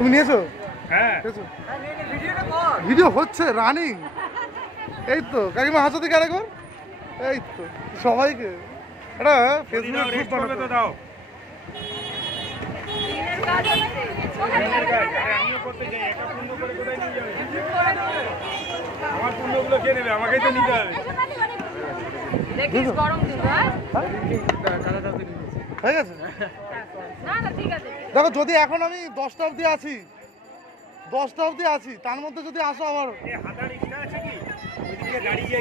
তুমি নিয়েছো? হ্যাঁ ভিডিও হচ্ছে রানিং। এই তো কাকিমা হাসো দিকে আরেকবার। এই তো সবাইকে এটা ফেসবুকে গ্রুপ বানাতে দাও আমিও করতে যাই, একা পূর্ণ করে কোথায় নিয়ে যাবে? আমার পূর্ণগুলো কে নেবে? আমাকেই তো নিতে হবে। দেখিস গরম দিন হ্যাঁ হয়ে গেছে। না না ঠিক আছে দেখো যদি এখন আমি 10টা অবধি আছি, 10টা অবধি আছি, তার মধ্যে যদি আসো আবার হাঁটার ইচ্ছা আছে কি? ওইদিকে দাঁড়িয়ে যাই